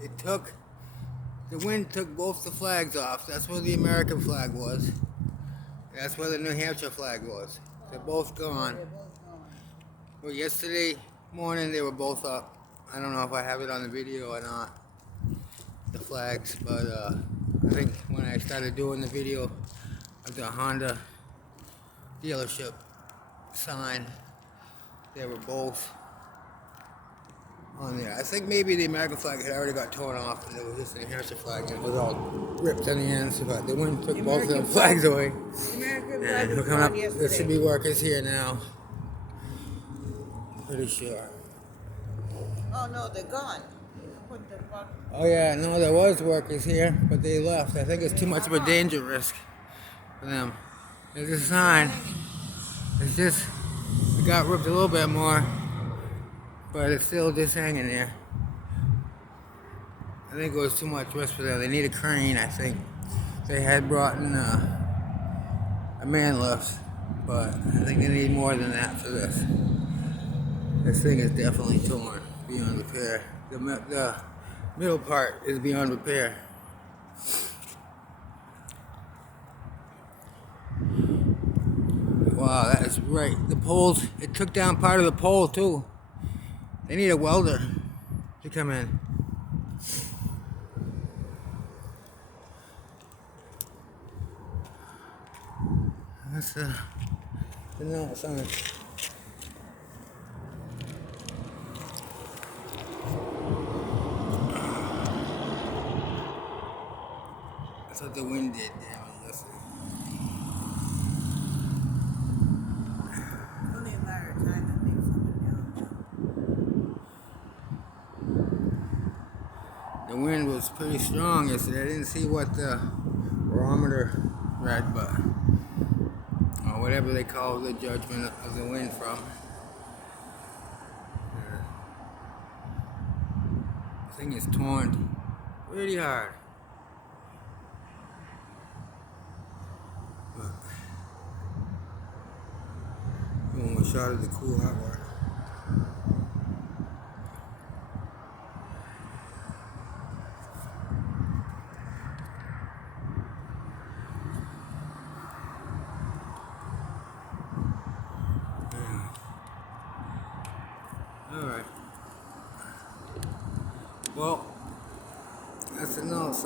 The wind took both the flags off. That's where the American flag was. That's where the New Hampshire flag was. They're both gone. Well, yesterday morning they were both up. I don't know if I have it on the video or not, the flags, but I think when I started doing the video of the Honda dealership sign, they were both on there. I think maybe the American flag had already got torn off and it was just the New Hampshire flag and it was all ripped on the ends, but the wind took both of the flags away. And we're coming up, there should be workers here now. Pretty sure. Oh no, they're gone. Oh yeah, no, there was workers here, but they left. I think it's too much of a danger risk for them. There's a sign. It's just, it got ripped a little bit more, but it's still just hanging there. I think it was too much risk for them. They need a crane, I think. They had brought in a man lift, but I think they need more than that for this. This thing is definitely torn, beyond repair. The middle part is beyond repair. Wow, that is right. The poles, it took down part of the pole too. They need a welder to come in. That's the Naults Honda. That's what the wind did, damn it, listen. It's only a matter of time that things coming down. The wind was pretty strong yesterday. I didn't see what the barometer read, but or whatever they call the judgment of the wind from. The thing is torn pretty hard. But one more shot of the cool hot water. Alright. Well, that's the Naults.